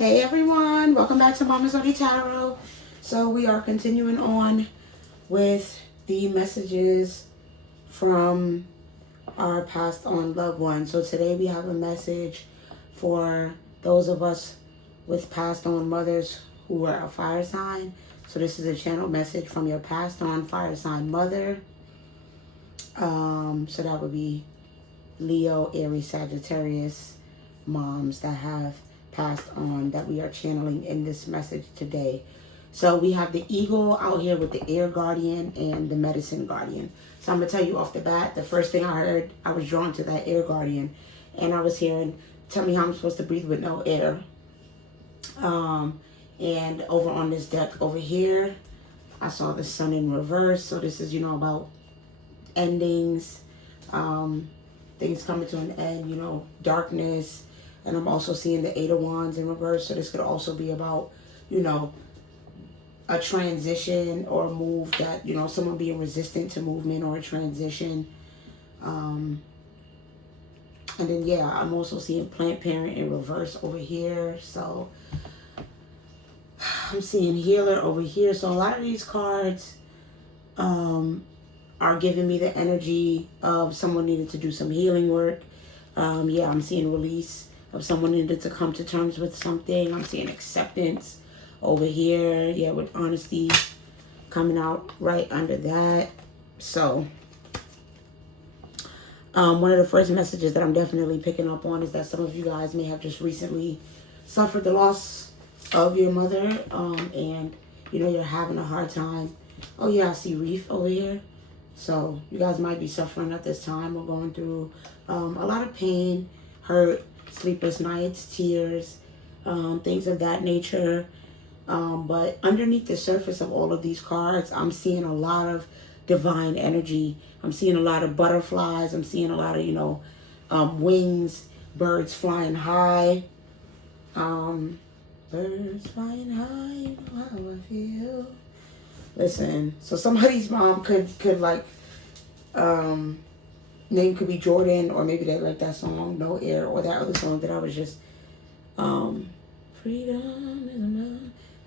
Hey everyone, welcome back to Mama's Only Tarot. So we are continuing on with the messages from our passed on loved ones. So today we have a message for those of us with passed on mothers who were a fire sign. So this is a channel message from your passed on fire sign mother. So that would be Leo, Aries, Sagittarius moms that have passed on that we are channeling in this message today. So we have the eagle out here with the air guardian and the medicine guardian. So I'm going to tell you off the bat, the first thing I heard, I was drawn to that air guardian. And I was hearing, tell me how I'm supposed to breathe with no air. And over on this deck over here, I saw the sun in reverse. So this is, about endings, things coming to an end, darkness. And I'm also seeing the Eight of Wands in reverse. So this could also be about, a transition or a move that, someone being resistant to movement or a transition. And then, yeah, I'm also seeing plant parent in reverse over here. So I'm seeing healer over here. So a lot of these cards are giving me the energy of someone needing to do some healing work. Yeah, I'm seeing release of someone needed to come to terms with something. I'm seeing acceptance over here. Yeah, with honesty coming out right under that. So one of the first messages that I'm definitely picking up on is that some of you guys may have just recently suffered the loss of your mother, and you're having a hard time. Oh yeah, I see reef over here. So you guys might be suffering at this time or going through a lot of pain, hurt, sleepless nights, tears, things of that nature. But underneath the surface of all of these cards, I'm seeing a lot of divine energy. I'm seeing a lot of butterflies. I'm seeing a lot of, wings, birds flying high. Birds flying high, you know how I feel. Listen, so somebody's mom could like, name could be Jordan, or maybe they like that song, No Air, or that other song that I was just, Freedom is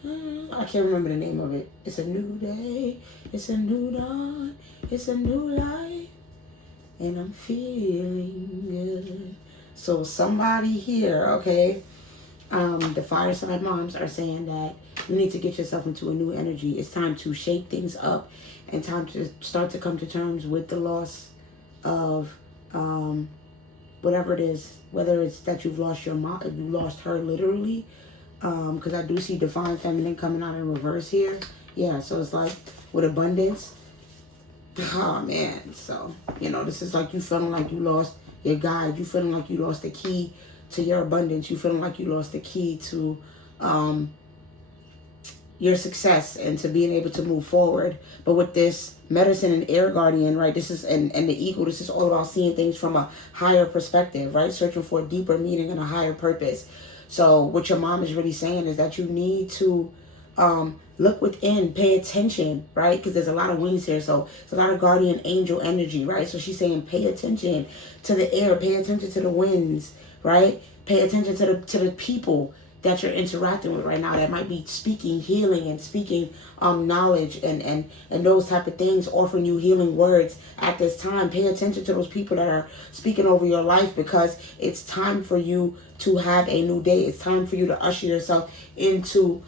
a I can't remember the name of it. It's a new day, it's a new dawn, it's a new life, and I'm feeling good. So somebody here, okay, the fire sign moms are saying that you need to get yourself into a new energy. It's time to shake things up and time to start to come to terms with the loss of whatever it is, whether it's that you've lost your mom, you lost her literally, because I do see divine feminine coming out in reverse here. Yeah, so it's like with abundance. Oh man, so this is like you feeling like you lost your guide, you feeling like you lost the key to your abundance, you feeling like you lost the key to your success and to being able to move forward. But with this medicine and air guardian, right, this is and the eagle, this is all about seeing things from a higher perspective, right, searching for a deeper meaning and a higher purpose. So what your mom is really saying is that you need to look within, pay attention, right, because there's a lot of wings here, so it's a lot of guardian angel energy, right? So she's saying pay attention to the air, pay attention to the winds, right? Pay attention to the people that you're interacting with right now that might be speaking healing and speaking knowledge and those type of things, offering you healing words at this time. Pay attention to those people that are speaking over your life, because it's time for you to have a new day. It's time for you to usher yourself into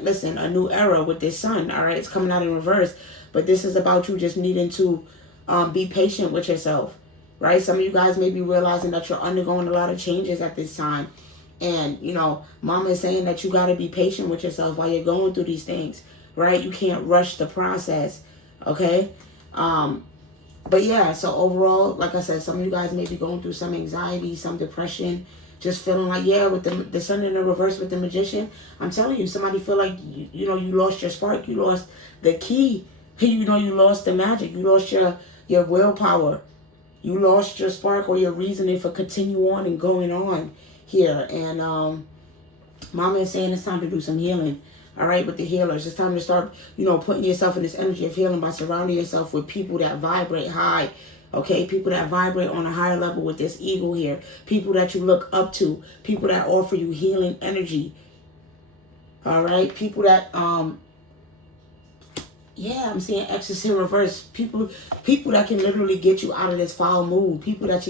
listen, a new era with this sun. All right, it's coming out in reverse, but this is about you just needing to be patient with yourself, right? Some of you guys may be realizing that you're undergoing a lot of changes at this time. And, mama is saying that you got to be patient with yourself while you're going through these things, right? You can't rush the process, okay? But yeah, so overall, like I said, some of you guys may be going through some anxiety, some depression, just feeling like, yeah, with the sun in the reverse with the magician. I'm telling you, somebody feel like, you lost your spark, you lost the key, you lost the magic, you lost your willpower, you lost your spark or your reasoning for continue on and going on here. And mama is saying it's time to do some healing, all right, with the healers. It's time to start putting yourself in this energy of healing by surrounding yourself with people that vibrate high Okay, people that vibrate on a higher level with this eagle here. People that you look up to. People that offer you healing energy. All right, people that yeah, I'm seeing Exorcist in reverse. People that can literally get you out of this foul mood. People that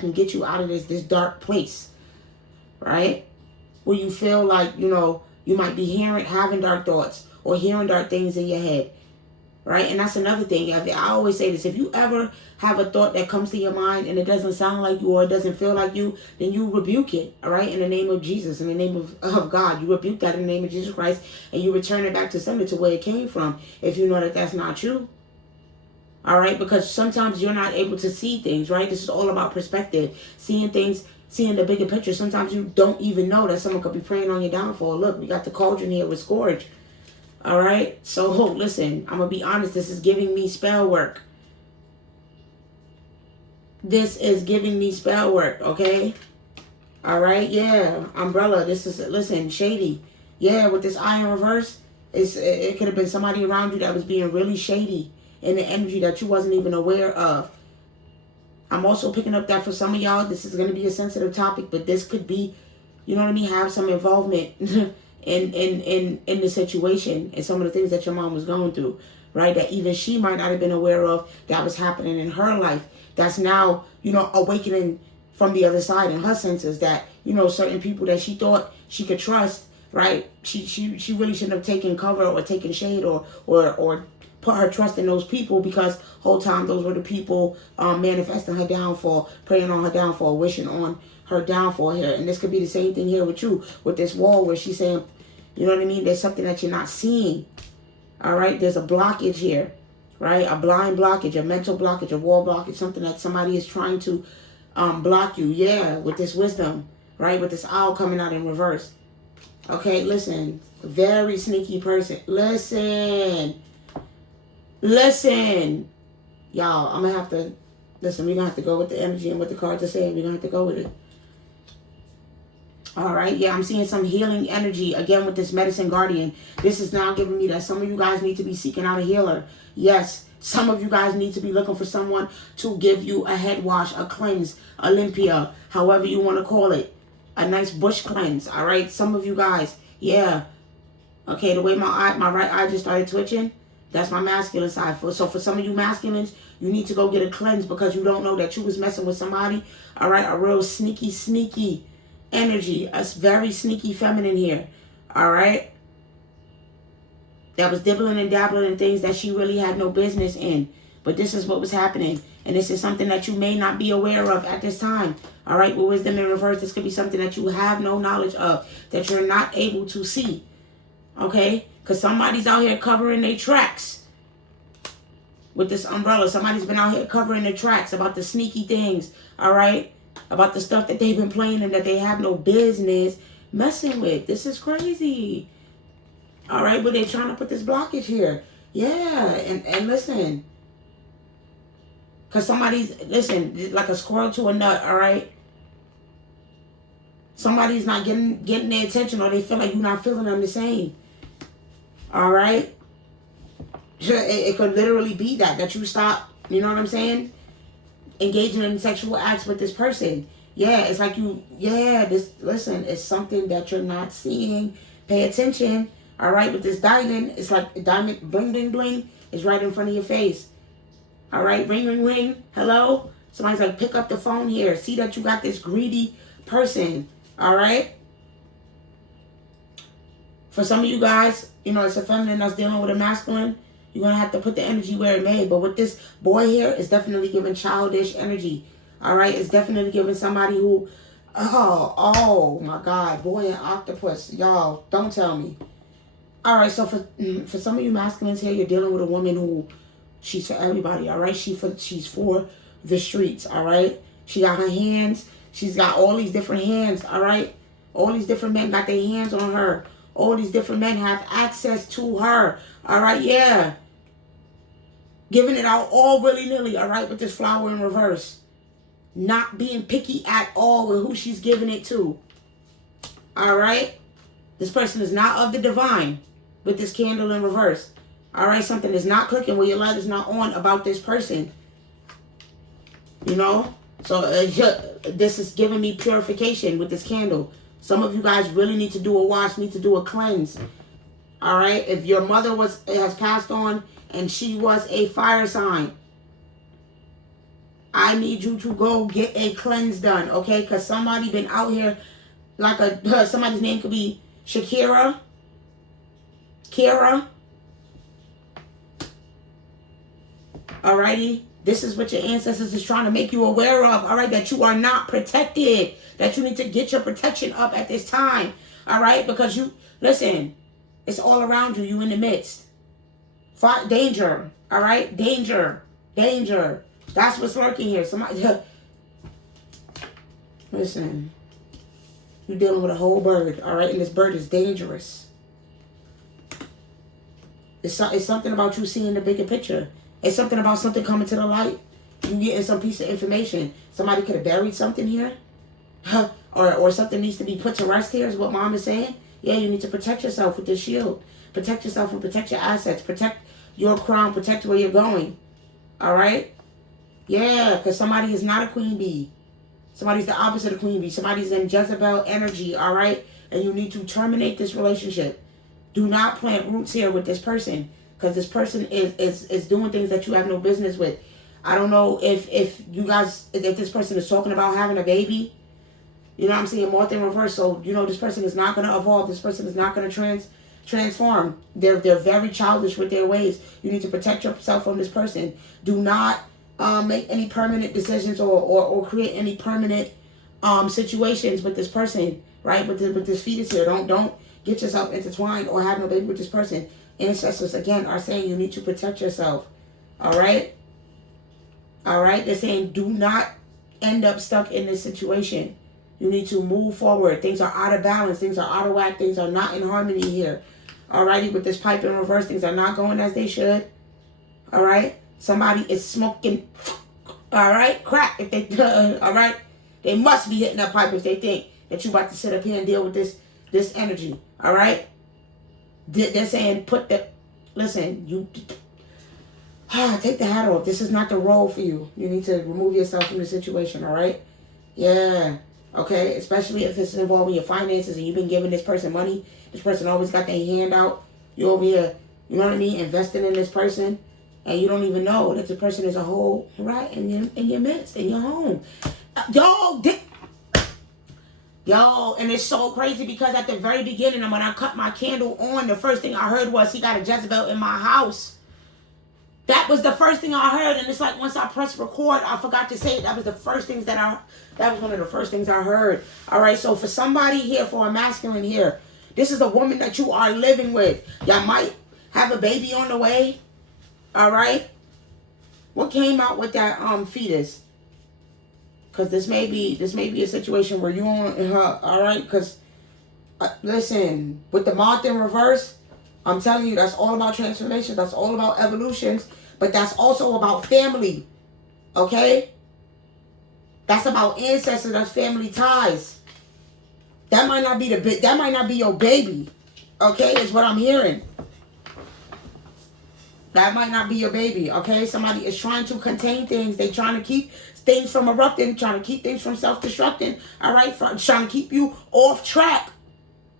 can get you out of this dark place, right? Where you feel like, you know, you might be having dark thoughts or hearing dark things in your head, right? And that's another thing. I always say this: if you ever have a thought that comes to your mind and it doesn't sound like you or it doesn't feel like you, then you rebuke it, all right? In the name of Jesus, in the name of God, you rebuke that in the name of Jesus Christ, and you return it back to sender, to where it came from, if you know that that's not true. All right? Because sometimes you're not able to see things, right? This is all about perspective. Seeing things, seeing the bigger picture. Sometimes you don't even know that someone could be preying on your downfall. Look, we got the cauldron here with Scourge. All right? So, listen, I'm going to be honest. This is giving me spell work. This is giving me spell work, okay? All right? Yeah. Umbrella. This is, listen, shady. Yeah, with this eye in reverse, it could have been somebody around you that was being really shady in the energy that you wasn't even aware of. I'm also picking up that for some of y'all, this is going to be a sensitive topic, but this could be, you know what I mean, have some involvement in the situation and some of the things that your mom was going through, right? That even she might not have been aware of that was happening in her life. That's now, you know, awakening from the other side in her senses, that, you know, certain people that she thought she could trust, right? She really shouldn't have taken cover or taken shade or put her trust in those people, because whole time those were the people manifesting her downfall, praying on her downfall, wishing on her downfall here. And this could be the same thing here with you, with this wall, where she's saying, you know what I mean, there's something that you're not seeing. All right, there's a blockage here, right? A blind blockage, a mental blockage, a wall blockage, something that somebody is trying to block you. Yeah, with this wisdom, right? With this owl coming out in reverse. Okay, listen, very sneaky person. Listen, y'all, I'm gonna have to listen. We're gonna have to go with the energy and what the cards are saying. We're gonna have to go with it. All right, yeah, I'm seeing some healing energy again with this medicine guardian. This is now giving me that some of you guys need to be seeking out a healer. Yes, some of you guys need to be looking for someone to give you a head wash, a cleanse, Olympia, however you want to call it, a nice bush cleanse. All right, some of you guys, yeah. Okay, the way my right eye just started twitching, that's my masculine side. So for some of you masculines, you need to go get a cleanse, because you don't know that you was messing with somebody, all right, a real sneaky energy, a very sneaky feminine here, all right, that was dibbling and dabbling in things that she really had no business in. But this is what was happening, and this is something that you may not be aware of at this time. All right, with wisdom in reverse, this could be something that you have no knowledge of, that you're not able to see. Okay, because somebody's out here covering their tracks with this umbrella. Somebody's been out here covering their tracks about the sneaky things, all right, about the stuff that they've been playing and that they have no business messing with. This is crazy. All right, but they're trying to put this blockage here. Yeah, and listen, because somebody's, listen, like a squirrel to a nut, all right? Somebody's not getting their attention, or they feel like you're not feeling them the same. All right? It could literally be that you stop, you know what I'm saying, engaging in sexual acts with this person. Yeah, it's like listen, it's something that you're not seeing. Pay attention. All right, with this diamond, it's like a diamond, bling, bling, bling, is right in front of your face. All right, ring, ring, ring. Hello? Somebody's like, pick up the phone here. See that you got this greedy person. All right? For some of you guys, you know, it's a feminine that's dealing with a masculine. You're going to have to put the energy where it may. But with this boy here, it's definitely giving childish energy. All right? It's definitely giving somebody who, oh my God, boy and octopus. Y'all, don't tell me. All right, so for some of you masculines here, you're dealing with a woman who, she's for everybody, all right? She's for the streets, all right? She got her hands. She's got all these different hands, all right? All these different men got their hands on her. All these different men have access to her, all right? Yeah. Giving it out all willy-nilly, all right, with this flower in reverse. Not being picky at all with who she's giving it to, all right? This person is not of the divine with this candle in reverse. All right, something is not clicking where your light is not on about this person. You know? So this is giving me purification with this candle. Some of you guys really need to do a wash, need to do a cleanse. All right? If your mother has passed on and she was a fire sign, I need you to go get a cleanse done, okay? Because somebody been out here, like somebody's name could be Shakira, Kira. Alrighty? This is what your ancestors is trying to make you aware of, all right? That you are not protected. That you need to get your protection up at this time, all right? Because listen, it's all around you. You in the midst. Danger, all right? Danger, danger. That's what's lurking here. Somebody, listen, you're dealing with a whole bird, all right? And this bird is dangerous. It's something about you seeing the bigger picture. It's something about something coming to the light. You getting some piece of information. Somebody could have buried something here. or something needs to be put to rest here is what mom is saying. Yeah, you need to protect yourself with this shield. Protect yourself and protect your assets. Protect your crown. Protect where you're going. All right? Yeah, because somebody is not a queen bee. Somebody's the opposite of queen bee. Somebody's in Jezebel energy, all right? And you need to terminate this relationship. Do not plant roots here with this person, because this person is doing things that you have no business with. I don't know if this person is talking about having a baby. You know what I'm saying? More in reverse. So, you know, this person is not going to evolve. This person is not going to transform. They're very childish with their ways. You need to protect yourself from this person. Do not make any permanent decisions or create any permanent situations with this person, right? With this fetus here. Don't get yourself intertwined or have no baby with this person. Ancestors, again, are saying you need to protect yourself. All right? All right? They're saying do not end up stuck in this situation. You need to move forward. Things are out of balance. Things are out of whack. Things are not in harmony here. All righty? With this pipe in reverse, things are not going as they should. All right? Somebody is smoking, all right, crack. If they, all right? They must be hitting that pipe if they think that you about to sit up here and deal with this energy. All right? They're saying listen, you take the hat off. This is not the role for you. You need to remove yourself from the situation, all right? Yeah, okay? Especially if it's involving your finances and you've been giving this person money. This person always got their hand out. You over here, you know what I mean, investing in this person. And you don't even know that the person is a whole, right, in your midst, in your home. Yo, and it's so crazy because at the very beginning, when I cut my candle on, the first thing I heard was he got a Jezebel in my house. That was the first thing I heard, and it's like once I pressed record, I forgot to say it. That was one of the first things I heard. All right, so for somebody here, for a masculine here, this is a woman that you are living with. Y'all might have a baby on the way. All right? What came out with that fetus? Because this may be a situation where you want her, all right? Because, listen, with the moth in reverse, I'm telling you, that's all about transformation. That's all about evolutions. But that's also about family, okay? That's about ancestors. That's family ties. That might not be your baby, okay? Is what I'm hearing. That might not be your baby, okay? Somebody is trying to contain things. They're trying to keep things from erupting, trying to keep things from self-destructing, all right? Trying to keep you off track,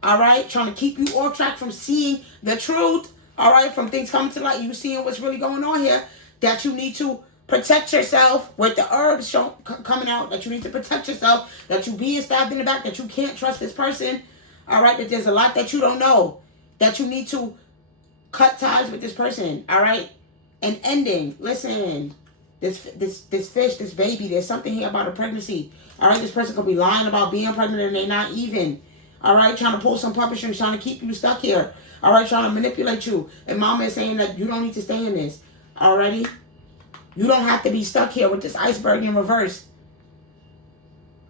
all right? Trying to keep you off track from seeing the truth, all right? From things coming to light, you seeing what's really going on here, that you need to protect yourself with the herbs coming out, that you need to protect yourself, that you being stabbed in the back, that you can't trust this person, all right? That there's a lot that you don't know, that you need to cut ties with this person, all right? And ending, listen, this fish, this baby, there's something here about a pregnancy, all right? This person could be lying about being pregnant and they're not even, all right? Trying to pull some puppet strings, trying to keep you stuck here, all right? Trying to manipulate you. And mama is saying that you don't need to stay in this, alrighty? You don't have to be stuck here with this iceberg in reverse,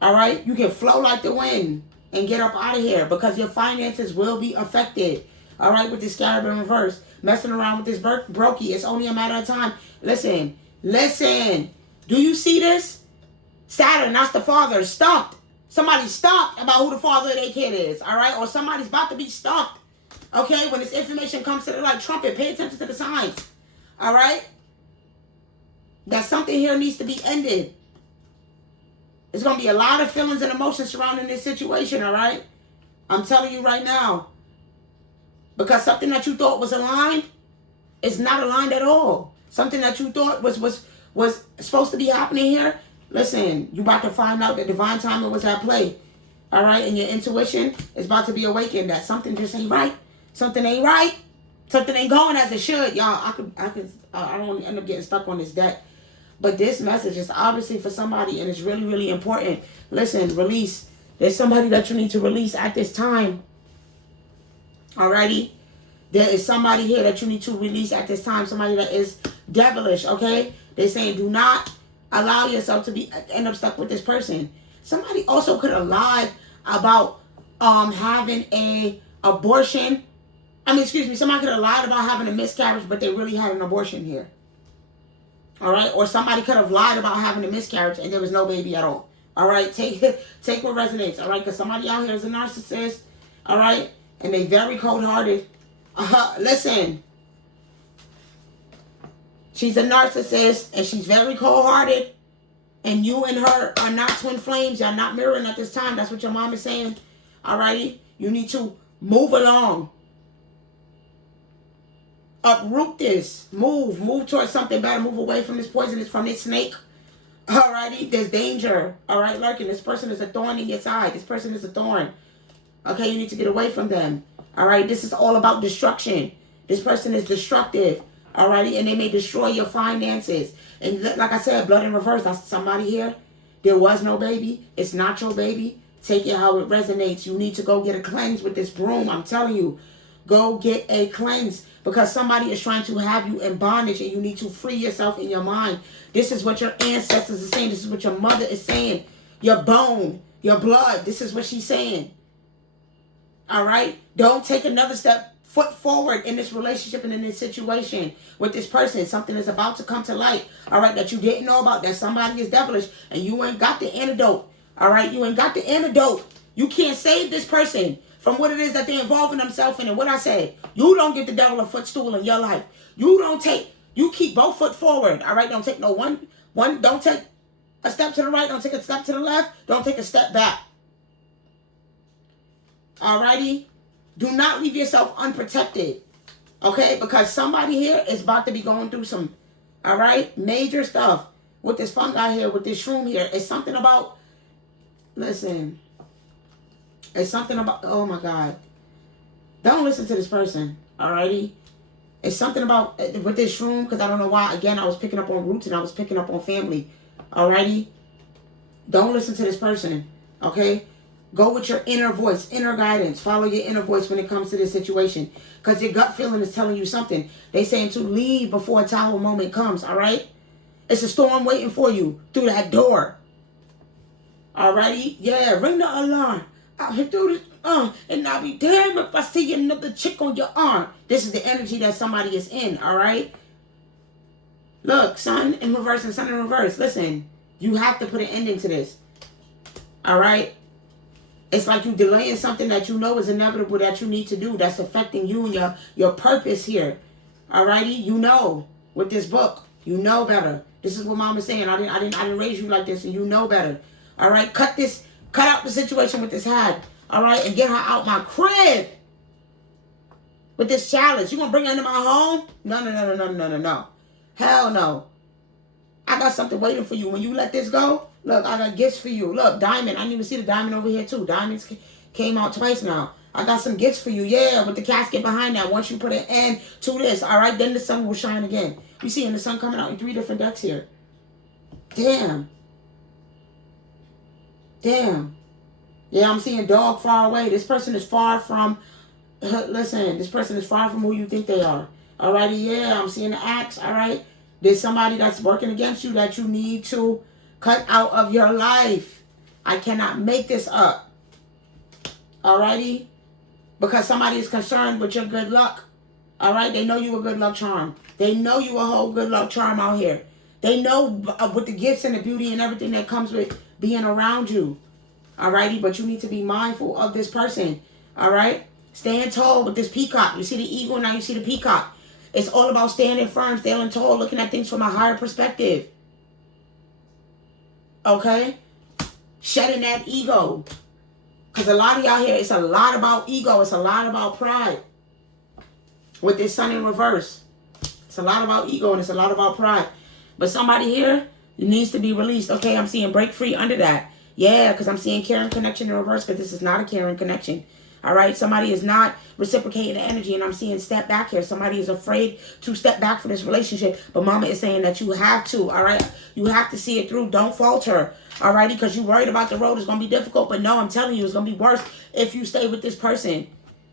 all right? You can flow like the wind and get up out of here because your finances will be affected. All right, with this scarab in reverse. Messing around with this brokey. It's only a matter of time. Listen. Do you see this? Saturn, that's the father, stumped. Somebody's stumped about who the father of their kid is. All right? Or somebody's about to be stumped. Okay? When this information comes to the like trumpet, pay attention to the signs. All right? That something here needs to be ended. There's going to be a lot of feelings and emotions surrounding this situation, all right? I'm telling you right now. Because something that you thought was aligned is not aligned at all. Something that you thought was supposed to be happening here, listen, you about to find out that divine timing was at play. All right? And your intuition is about to be awakened that something just ain't right. Something ain't right. Something ain't going as it should. Y'all, I don't want to end up getting stuck on this deck. But this message is obviously for somebody, and it's really, really important. Listen, release. There's somebody that you need to release at this time. Alrighty? There is somebody here that you need to release at this time. Somebody that is devilish, okay? They're saying do not allow yourself to end up stuck with this person. Somebody also could have lied about having a abortion. Somebody could have lied about having a miscarriage, but they really had an abortion here. All right? Or somebody could have lied about having a miscarriage and there was no baby at all. All right? Take what resonates. All right? Because somebody out here is a narcissist. All right? And they very cold-hearted. Listen. She's a narcissist and she's very cold-hearted. And you and her are not twin flames. You're not mirroring at this time. That's what your mom is saying. All righty? You need to move along. Uproot this. Move towards something better. Move away from this poison, from this snake. Alrighty, there's danger. Alright, lurking. This person is a thorn in your side. This person is a thorn. Okay, you need to get away from them. Alright, this is all about destruction. This person is destructive. Alrighty, and they may destroy your finances. And like I said, blood in reverse. That's somebody here. There was no baby. It's not your baby. Take it how it resonates. You need to go get a cleanse with this broom. I'm telling you. Go get a cleanse. Because somebody is trying to have you in bondage and you need to free yourself in your mind. This is what your ancestors are saying. This is what your mother is saying. Your bone, your blood. This is what she's saying. All right? Don't take another foot forward in this relationship and in this situation with this person. Something is about to come to light. All right? That you didn't know about. That somebody is devilish and you ain't got the antidote. All right? You ain't got the antidote. You can't save this person from what it is that they're involving themselves in. And what I said, you don't get the devil a footstool in your life. You keep both foot forward. All right? Don't take no one, don't take a step to the right. Don't take a step to the left. Don't take a step back. All righty? Do not leave yourself unprotected. Okay? Because somebody here is about to be going through some, all right, major stuff with this fungi here, with this shroom here. It's something about, listen, it's something about, oh my God. Don't listen to this person, alrighty? It's something about, with this shroom, because I don't know why. Again, I was picking up on roots and I was picking up on family, alrighty? Don't listen to this person, okay? Go with your inner voice, inner guidance. Follow your inner voice when it comes to this situation. Because your gut feeling is telling you something. They saying to leave before a tower moment comes, alright? It's a storm waiting for you through that door. Alrighty? Yeah, ring the alarm. I'll hit through this, and I'll be damned if I see another chick on your arm. This is the energy that somebody is in, alright? Look, sun in reverse and sun in reverse. Listen, you have to put an ending to this. Alright? It's like you delaying something that you know is inevitable that you need to do. That's affecting you and your purpose here. Alrighty? You know, with this book, you know better. This is what Mom is saying. I didn't raise you like this, and you know better. Alright? Cut out the situation with this hag. Alright? And get her out my crib. With this challenge. You gonna bring her into my home? No. Hell no. I got something waiting for you. When you let this go, look, I got gifts for you. Look, diamond. I didn't even see the diamond over here too. Diamonds came out twice now. I got some gifts for you. Yeah, with the casket behind that. Once you put an end to this, alright, then the sun will shine again. You seeing the sun coming out in 3 different decks here. Damn. Yeah, I'm seeing dog far away. This person is far from, listen, this person is far from who you think they are. Alrighty, yeah, I'm seeing the axe, alright? There's somebody that's working against you that you need to cut out of your life. I cannot make this up. Alrighty? Because somebody is concerned with your good luck. Alright? They know you a good luck charm. They know you a whole good luck charm out here. They know with the gifts and the beauty and everything that comes with being around you. Alrighty? But you need to be mindful of this person. Alright? Stand tall with this peacock. You see the eagle, now you see the peacock. It's all about standing firm, standing tall, looking at things from a higher perspective. Okay? Shedding that ego. Because a lot of y'all here, it's a lot about ego. It's a lot about pride. With this sun in reverse. It's a lot about ego and it's a lot about pride. But somebody here needs to be released. Okay, I'm seeing break free under that. Yeah, because I'm seeing caring connection in reverse, but this is not a caring connection. All right, somebody is not reciprocating the energy, and I'm seeing step back here. Somebody is afraid to step back for this relationship, but mama is saying that you have to, all right? You have to see it through. Don't falter, all righty? Because you're worried about the road. It's going to be difficult, but no, I'm telling you, it's going to be worse if you stay with this person.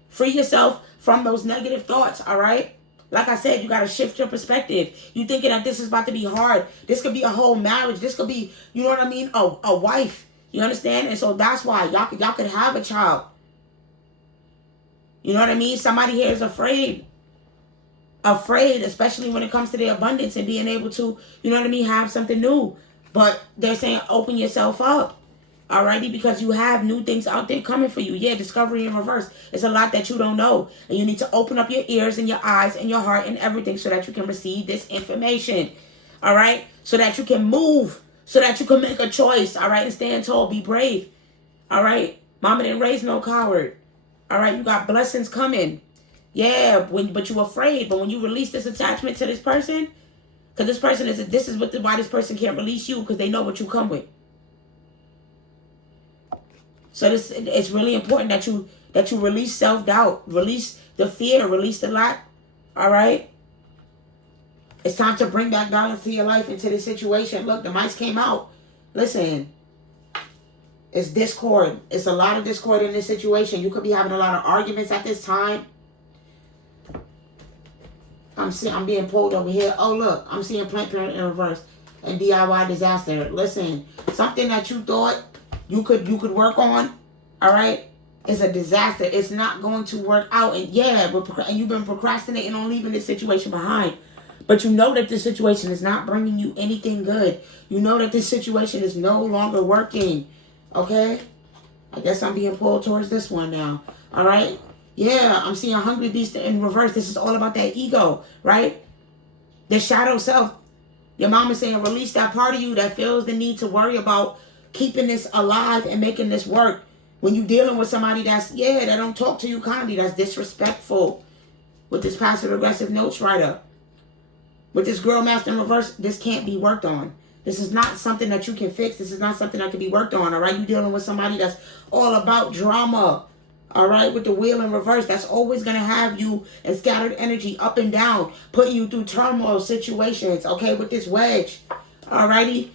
Free yourself from those negative thoughts, all right? Like I said, you got to shift your perspective. You thinking that this is about to be hard. This could be a whole marriage. This could be, you know what I mean, a wife. You understand? And so that's why y'all could have a child. You know what I mean? Somebody here is afraid. Afraid, especially when it comes to their abundance and being able to, you know what I mean, have something new. But they're saying open yourself up. Alrighty? Because you have new things out there coming for you. Yeah, discovery in reverse. It's a lot that you don't know. And you need to open up your ears and your eyes and your heart and everything so that you can receive this information. Alright? So that you can move. So that you can make a choice. Alright? And stand tall. Be brave. Alright? Mama didn't raise no coward. All right, you got blessings coming. Yeah, but you're afraid. But when you release this attachment to this person, because this person why this person can't release you, because they know what you come with. So it's really important that you release self-doubt, release the fear, release the lack. All right. It's time to bring back balance to your life into this situation. Look, the mice came out. Listen. It's discord. It's a lot of discord in this situation. You could be having a lot of arguments at this time. I'm being pulled over here. Oh, look. I'm seeing Planned Parenthood in reverse. And DIY disaster. Listen. Something that you thought you could work on, all right, is a disaster. It's not going to work out. And yeah, and you've been procrastinating on leaving this situation behind. But you know that this situation is not bringing you anything good. You know that this situation is no longer working. Okay, I guess I'm being pulled towards this one now. All right. Yeah, I'm seeing Hungry Beast in reverse. This is all about that ego, right? The shadow self. Your mom is saying release that part of you that feels the need to worry about keeping this alive and making this work. When you're dealing with somebody that don't talk to you kindly, that's disrespectful. With this passive aggressive notes writer. With this girl master in reverse, this can't be worked on. This is not something that you can fix. This is not something that can be worked on, all right? You're dealing with somebody that's all about drama, all right? With the wheel in reverse, that's always going to have you in scattered energy up and down, putting you through turmoil situations, okay? With this wedge, all righty?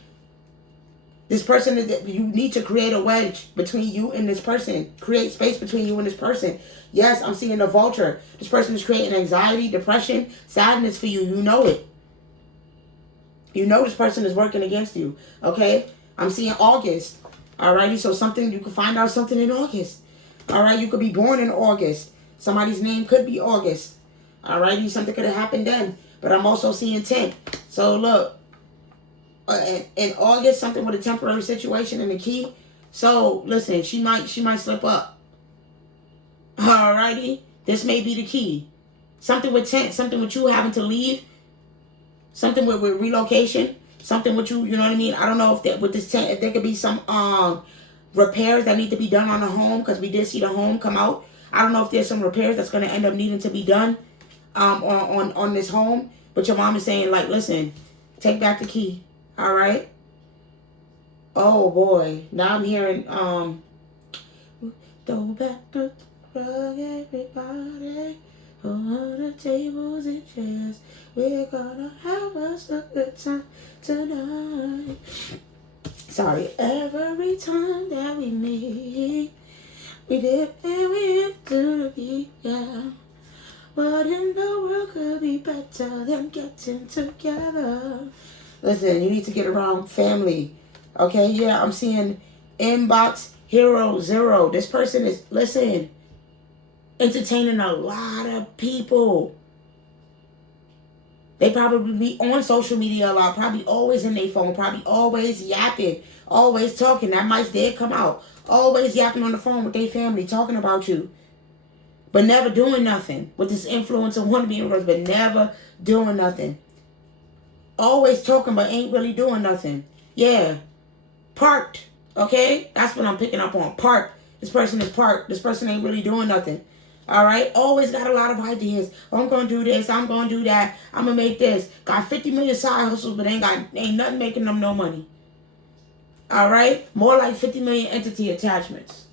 This person, you need to create a wedge between you and this person. Create space between you and this person. Yes, I'm seeing the vulture. This person is creating anxiety, depression, sadness for you. You know it. You know this person is working against you, okay? I'm seeing August, alrighty? So you can find out something in August, all right? You could be born in August. Somebody's name could be August, alrighty? Something could have happened then, but I'm also seeing 10. So look, in August, something with a temporary situation in the key. So listen, she might slip up, alrighty? This may be the key. Something with 10, something with you having to leave. Something with relocation. Something with you know what I mean? I don't know if with this 10, if there could be some repairs that need to be done on the home, because we did see the home come out. I don't know if there's some repairs that's going to end up needing to be done on this home. But your mom is saying, like, listen, take back the key. All right? Oh, boy. Now I'm hearing, throw back the rug, everybody. On the tables and chairs, we're gonna have us a good time tonight. Sorry, every time that we meet, we dip and we into the beat, yeah. What in the world could be better than getting together? Listen, you need to get around family, okay? Yeah, I'm seeing inbox hero 0. This person is, listen, entertaining a lot of people. They probably be on social media a lot, probably always in their phone, probably always yapping, always talking. That mice did come out. Always yapping on the phone with their family, talking about you. But never doing nothing. With this influence of wanting to be in reverse, but never doing nothing. Always talking, but ain't really doing nothing. Yeah. Parked. Okay? That's what I'm picking up on. Park. This person is parked. This person ain't really doing nothing. All right? Always got a lot of ideas. Oh, I'm going to do this. I'm going to do that. I'm going to make this. Got 50 million side hustles, but ain't nothing making them no money. All right? More like 50 million entity attachments.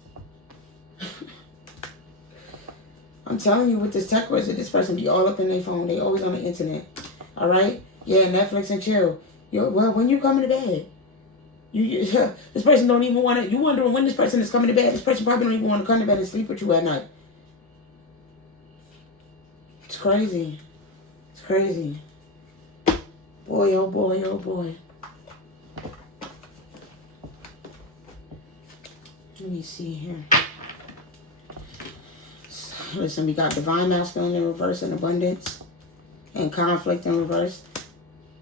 I'm telling you, with this tech wizard, this person be all up in their phone. They always on the internet. All right? Yeah, Netflix and chill. Well, when you coming to bed? This person don't even want to. You wondering when this person is coming to bed. This person probably don't even want to come to bed and sleep with you at night. It's crazy. It's crazy. Boy, oh boy, oh boy. Let me see here. Listen, we got divine masculine in reverse and abundance and conflict in reverse.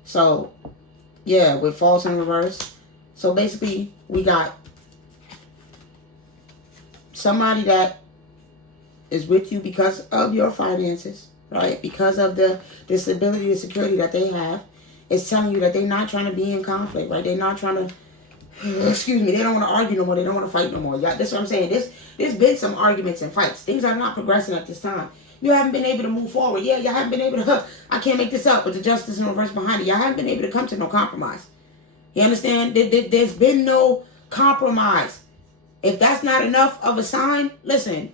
So, yeah, with false in reverse. So basically, we got somebody that is with you because of your finances, right? Because of the stability, the security that they have. It's telling you that they're not trying to be in conflict, right? They're not trying to, excuse me, they don't want to argue no more. They don't want to fight no more. Yeah, that's what I'm saying. There's been some arguments and fights. Things are not progressing at this time. You haven't been able to move forward. Yeah, y'all haven't been able to, I can't make this up, with the justice in reverse behind it. Y'all haven't been able to come to no compromise. You understand? There's been no compromise. If that's not enough of a sign, listen.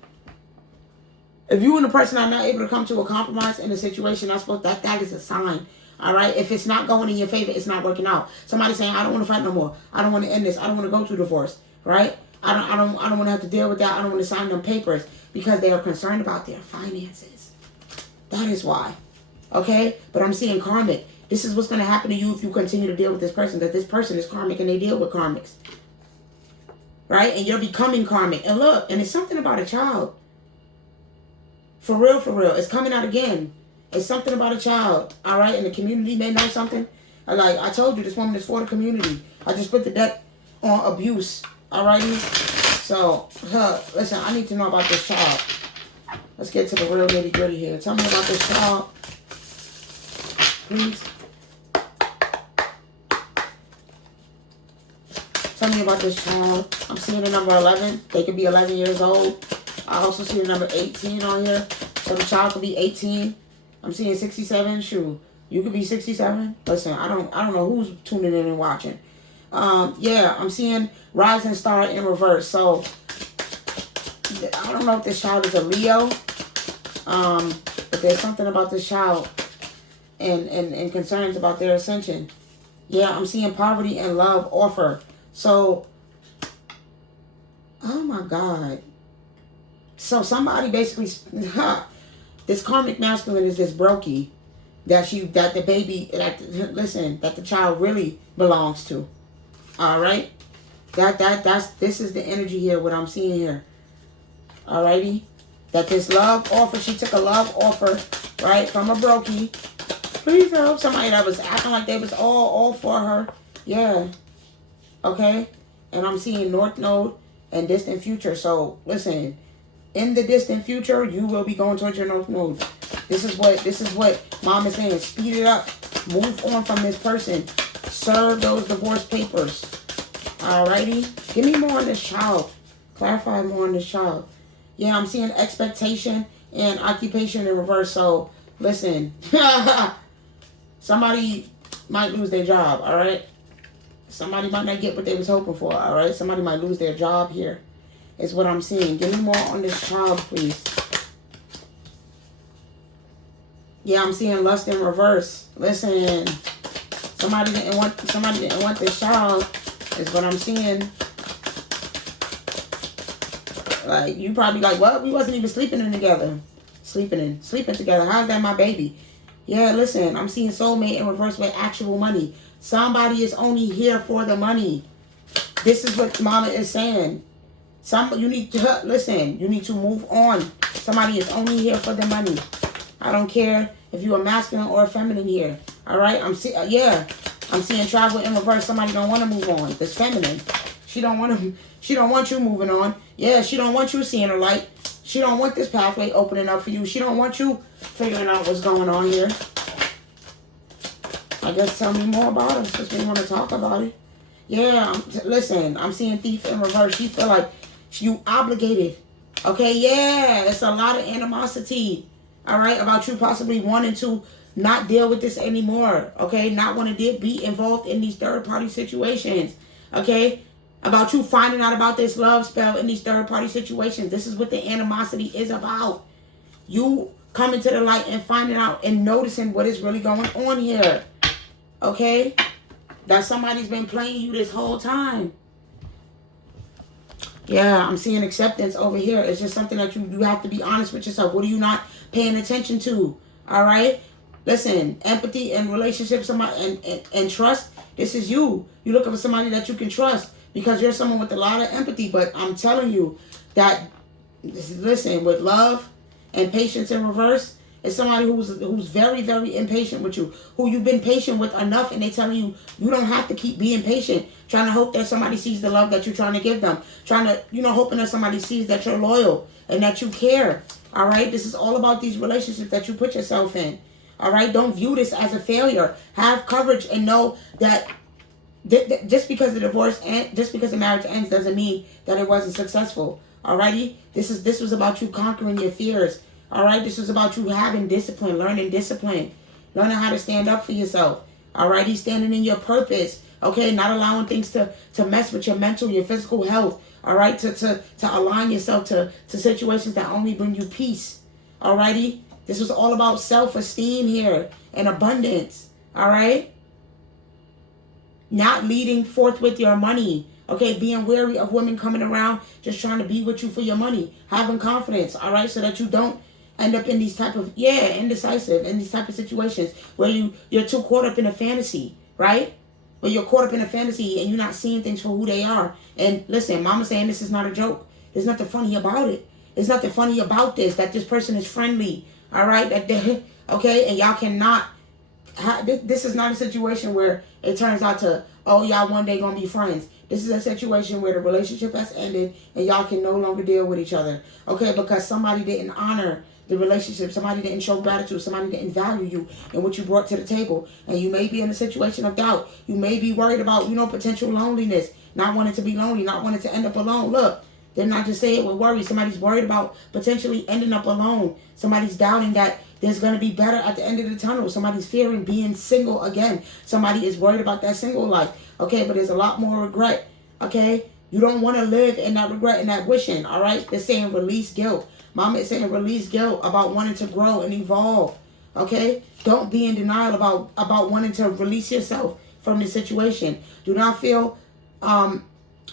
If you and the person are not able to come to a compromise in a situation, that is a sign. All right? If it's not going in your favor, it's not working out. Somebody saying, I don't want to fight no more. I don't want to end this. I don't want to go through divorce. Right? I don't want to have to deal with that. I don't want to sign them papers because they are concerned about their finances. That is why. Okay? But I'm seeing karmic. This is what's going to happen to you if you continue to deal with this person. That this person is karmic and they deal with karmics. Right? And you're becoming karmic. And look, and it's something about a child. For real, for real. It's coming out again. It's something about a child. All right? And the community may know something. Like I told you, this woman is for the community. I just put the deck on abuse. Alrighty? So, listen, I need to know about this child. Let's get to the real nitty gritty here. Tell me about this child. Please. Tell me about this child. I'm seeing the number 11. They could be 11 years old. I also see the number 18 on here. So the child could be 18. I'm seeing 67. Shoot. You could be 67. Listen, I don't know who's tuning in and watching. Yeah, I'm seeing rising star in reverse. So I don't know if this child is a Leo. But there's something about this child and concerns about their ascension. Yeah, I'm seeing poverty and love offer. So, oh my God. So somebody basically, this karmic masculine is this brokey that the baby, that the child really belongs to. All right? This is the energy here, what I'm seeing here. Alrighty? That this love offer, she took a love offer, right, from a brokey. Please help somebody that was acting like they was all for her. Yeah. Okay? And I'm seeing North Node and distant future. So, listen, in the distant future, you will be going towards your North Node. This is what Mom is saying. Speed it up. Move on from this person. Serve those divorce papers. Alrighty? Give me more on this child. Clarify more on this child. Yeah, I'm seeing expectation and occupation in reverse. So, listen. Somebody might lose their job, alright? Somebody might not get what they was hoping for, alright? Somebody might lose their job here. Is what I'm seeing. Give me more on this child, please. Yeah, I'm seeing lust in reverse. Listen. Somebody didn't want this child, is what I'm seeing. Like, you probably like, what? We wasn't even sleeping together. Sleeping together. How's that my baby? Yeah, listen, I'm seeing soulmate in reverse with actual money. Somebody is only here for the money. This is what Mama is saying. You need to, listen, you need to move on. Somebody is only here for the money. I don't care if you're a masculine or a feminine here. All right? I'm seeing travel in reverse. Somebody don't want to move on. This feminine. She don't want you moving on. Yeah, she don't want you seeing her light. She don't want this pathway opening up for you. She don't want you figuring out what's going on here. I guess tell me more about her since we want to talk about it. Yeah, listen, I'm seeing thief in reverse. She feel like you obligated. Okay, yeah, it's a lot of animosity. All right, about you possibly wanting to not deal with this anymore. Okay, not want to be involved in these third party situations. Okay, about you finding out about this love spell in these third party situations. This is what the animosity is about. You coming to the light and finding out and noticing what is really going on here. Okay, that somebody's been playing you this whole time. Yeah, I'm seeing acceptance over here. It's just something that you have to be honest with yourself. What are you not paying attention to? All right? Listen, empathy and relationship, somebody and trust, this is you. You're looking for somebody that you can trust because you're someone with a lot of empathy. But I'm telling you that, listen, with love and patience in reverse, it's somebody who's very, very impatient with you, who you've been patient with enough, and they telling you you don't have to keep being patient, trying to hope that somebody sees the love that you're trying to give them, trying to, hoping that somebody sees that you're loyal and that you care. All right, this is all about these relationships that you put yourself in. All right, don't view this as a failure. Have courage and know that just because the divorce and just because the marriage ends doesn't mean that it wasn't successful. Alrighty, this was about you conquering your fears. All right, this was about you having discipline, learning how to stand up for yourself. All righty, standing in your purpose. Okay, not allowing things to mess with your mental, your physical health. All right, to align yourself to situations that only bring you peace. All righty, this was all about self-esteem here and abundance. All right, not leading forth with your money. Okay, being wary of women coming around just trying to be with you for your money. Having confidence, all right, so that you don't end up in these type of, indecisive, in these type of situations where you're too caught up in a fantasy, right? Where you're caught up in a fantasy and you're not seeing things for who they are. And listen, mama's saying this is not a joke. There's nothing funny about it. There's nothing funny about this, that this person is friendly, all right? Okay, and y'all cannot, this is not a situation where it turns out to, oh, y'all one day gonna be friends. This is a situation where the relationship has ended and y'all can no longer deal with each other. Okay, because somebody didn't honor the relationship, somebody didn't show gratitude, somebody didn't value you and what you brought to the table. And you may be in a situation of doubt. You may be worried about, potential loneliness, not wanting to be lonely, not wanting to end up alone. Look, they're not just saying it with worry. Somebody's worried about potentially ending up alone. Somebody's doubting that there's going to be better at the end of the tunnel. Somebody's fearing being single again. Somebody is worried about that single life. Okay, but there's a lot more regret. Okay, you don't want to live in that regret and that wishing. All right, they're saying release guilt. Mama is saying release guilt about wanting to grow and evolve. Okay, don't be in denial about wanting to release yourself from the situation. Do not feel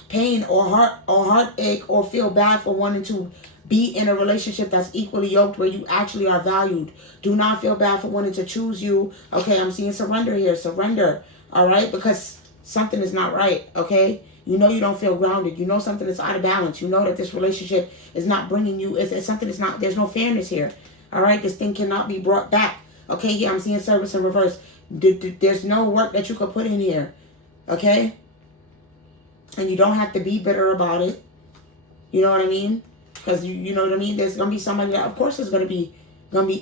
pain or heartache or feel bad for wanting to be in a relationship that's equally yoked where you actually are valued. Do not feel bad for wanting to choose you. Okay, I'm seeing surrender here. Surrender. All right, because something is not right. Okay, you don't feel grounded. You know something is out of balance. You know that this relationship is not bringing you. It's something that's not. There's no fairness here. All right, this thing cannot be brought back. Okay, yeah, I'm seeing service in reverse. There's no work that you could put in here. Okay, and you don't have to be bitter about it. You know what I mean? Because you know what I mean. There's gonna be somebody that, of course, is gonna be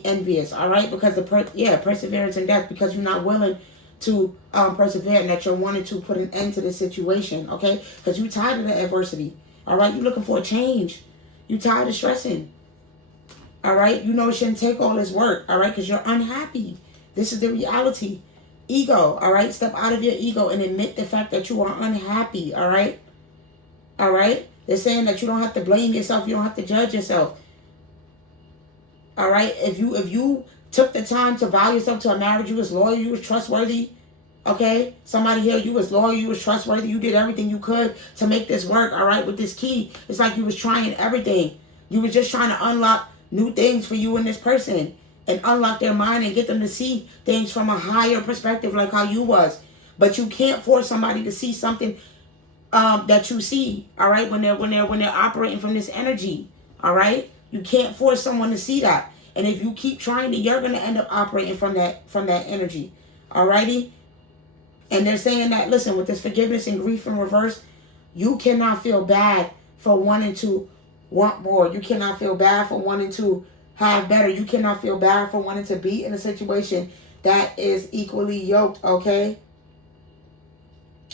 envious. All right, because perseverance in death, because you're not willing to persevere and that you're wanting to put an end to this situation. Okay, because you're tired of the adversity. All right, you're looking for a change. You're tired of stressing. All right, it shouldn't take all this work. All right, because you're unhappy. This is the reality. Ego. All right, step out of your ego and admit the fact that you are unhappy. All right. All right. They're saying that you don't have to blame yourself. You don't have to judge yourself. All right. If you took the time to vow yourself to a marriage, you was loyal, you was trustworthy. Okay. Somebody here, you was loyal, you was trustworthy. You did everything you could to make this work. All right. With this key, it's like you was trying everything. You was just trying to unlock new things for you and this person and unlock their mind and get them to see things from a higher perspective, like how you was. But you can't force somebody to see something that you see, all right, when they're operating from this energy, all right? You can't force someone to see that. And if you keep trying to, you're going to end up operating from that energy, all righty? And they're saying that, listen, with this forgiveness and grief in reverse, you cannot feel bad for wanting to want more. You cannot feel bad for wanting to have better. You cannot feel bad for wanting to be in a situation that is equally yoked, okay?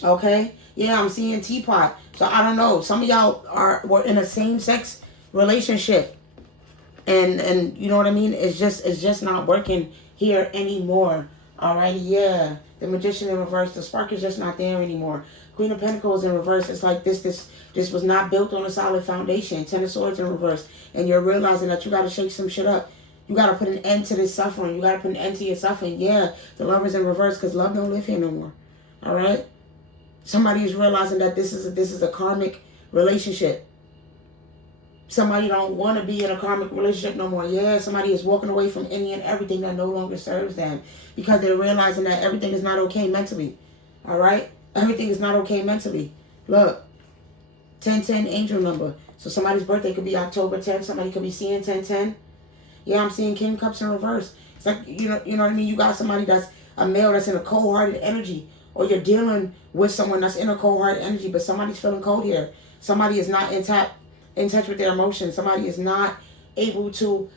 Okay? Yeah, I'm seeing teapot. So I don't know. Some of y'all were in a same-sex relationship. And you know what I mean? It's just not working here anymore. Alrighty, yeah. The Magician in reverse. The spark is just not there anymore. Queen of Pentacles in reverse. It's like this was not built on a solid foundation. Ten of Swords in reverse. And you're realizing that you got to shake some shit up. You got to put an end to this suffering. You got to put an end to your suffering. Yeah, the Lover's in reverse because love don't live here no more. All right? Somebody is realizing that this is a karmic relationship. Somebody don't want to be in a karmic relationship no more. Yeah, somebody is walking away from any and everything that no longer serves them because they're realizing that everything is not okay mentally. All right? Everything is not okay mentally. Look, 1010 angel number. So somebody's birthday could be October 10th. Somebody could be seeing 1010. Yeah, I'm seeing King Cups in reverse. It's like, you know what I mean? You got somebody that's a male that's in a cold-hearted energy. Or you're dealing with someone that's in a cold-hearted energy, but somebody's feeling cold here. Somebody is not in touch with their emotions. Somebody is not able to,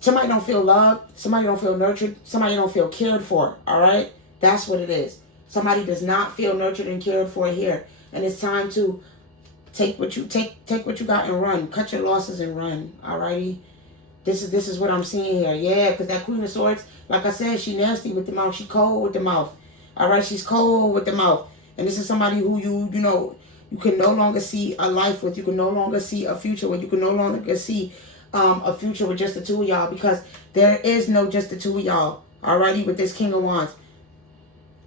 somebody don't feel loved. Somebody don't feel nurtured. Somebody don't feel cared for. All right? That's what it is. Somebody does not feel nurtured and cared for here. And it's time to take what you got and run. Cut your losses and run. All righty? This is what I'm seeing here. Yeah, because that Queen of Swords, like I said, she nasty with the mouth. She cold with the mouth. All right? She's cold with the mouth. And this is somebody who you can no longer see a life with. You can no longer see a future with. You can no longer see a future with just the two of y'all because there is no just the two of y'all. Alrighty, with this King of Wands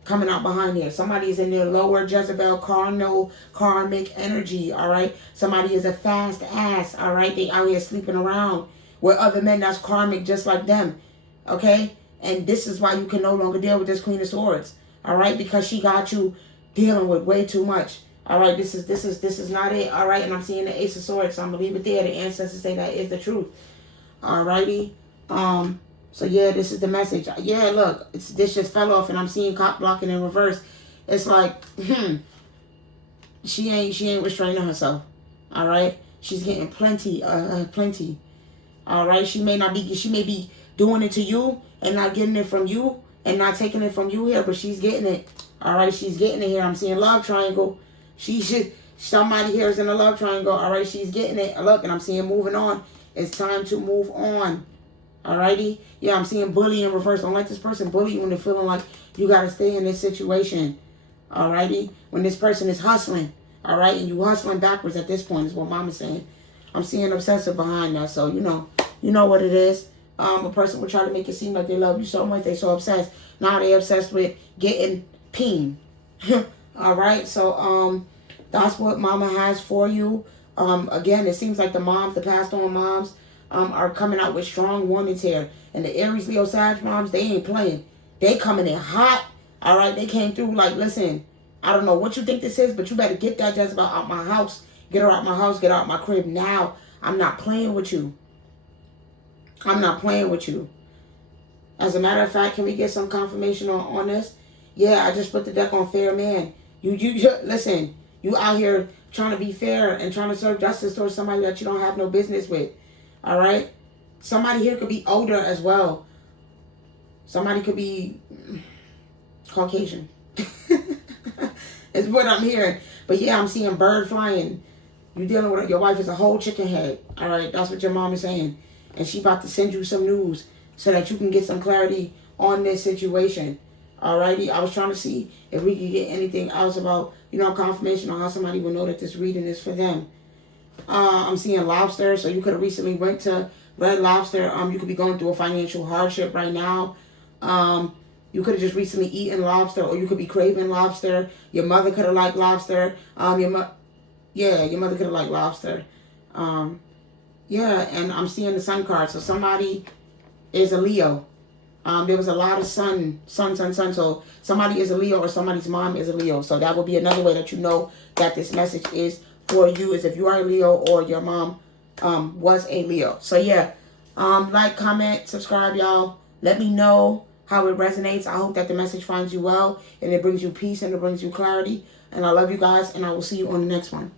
coming out behind here. Somebody is in their lower Jezebel, carnal, karmic energy. Alright, somebody is a fast ass. Alright, they out here sleeping around with other men that's karmic just like them. Okay, and this is why you can no longer deal with this Queen of Swords. Alright, because she got you dealing with way too much. All right, this is not it. All right, and I'm seeing the Ace of Swords, so I'm gonna leave it there. The ancestors say that is the truth. All righty. So yeah, this is the message. Yeah, look, this just fell off, and I'm seeing cop blocking in reverse. It's like, she ain't restraining herself. All right, she's getting plenty. All right, she may be doing it to you and not getting it from you and not taking it from you here, but she's getting it. All right, she's getting it here. I'm seeing love triangle. Somebody here is in a love triangle. All right, she's getting it. Look, and I'm seeing moving on. It's time to move on. All righty. Yeah, I'm seeing bully in reverse. Don't let this person bully you when they're feeling like you got to stay in this situation. All righty. When this person is hustling. All right, and you hustling backwards at this point is what mom is saying. I'm seeing obsessive behind that. So, you know what it is. A person will try to make it seem like they love you so much. They so obsessed. Now they obsessed with getting peen. All right, so that's what mama has for you. Again, it seems like the passed on moms, are coming out with strong warnings here. And the Aries, Leo, Sag moms, they ain't playing. They coming in hot. All right, they came through like, listen, I don't know what you think this is, but you better get that Jezebel out my house. Get her out my house. Get her out my crib now. I'm not playing with you. I'm not playing with you. As a matter of fact, can we get some confirmation on this? Yeah, I just put the deck on fair man. You listen, you out here trying to be fair and trying to serve justice towards somebody that you don't have no business with. All right? Somebody here could be older as well. Somebody could be Caucasian. Is what I'm hearing. But yeah, I'm seeing bird flying. You dealing with your wife is a whole chicken head. All right? That's what your mom is saying. And she about to send you some news so that you can get some clarity on this situation. Alrighty, I was trying to see if we could get anything else about, confirmation on how somebody will know that this reading is for them. I'm seeing lobster, so you could have recently went to Red Lobster. You could be going through a financial hardship right now. You could have just recently eaten lobster, or you could be craving lobster. Your mother could have liked lobster. Your mother could have liked lobster. Yeah, and I'm seeing the sun card, so somebody is a Leo. There was a lot of sun. So somebody is a Leo or somebody's mom is a Leo. So that would be another way that you know that this message is for you, is if you are a Leo or your mom was a Leo. So yeah, like, comment, subscribe, y'all. Let me know how it resonates. I hope that the message finds you well and it brings you peace and it brings you clarity. And I love you guys, and I will see you on the next one.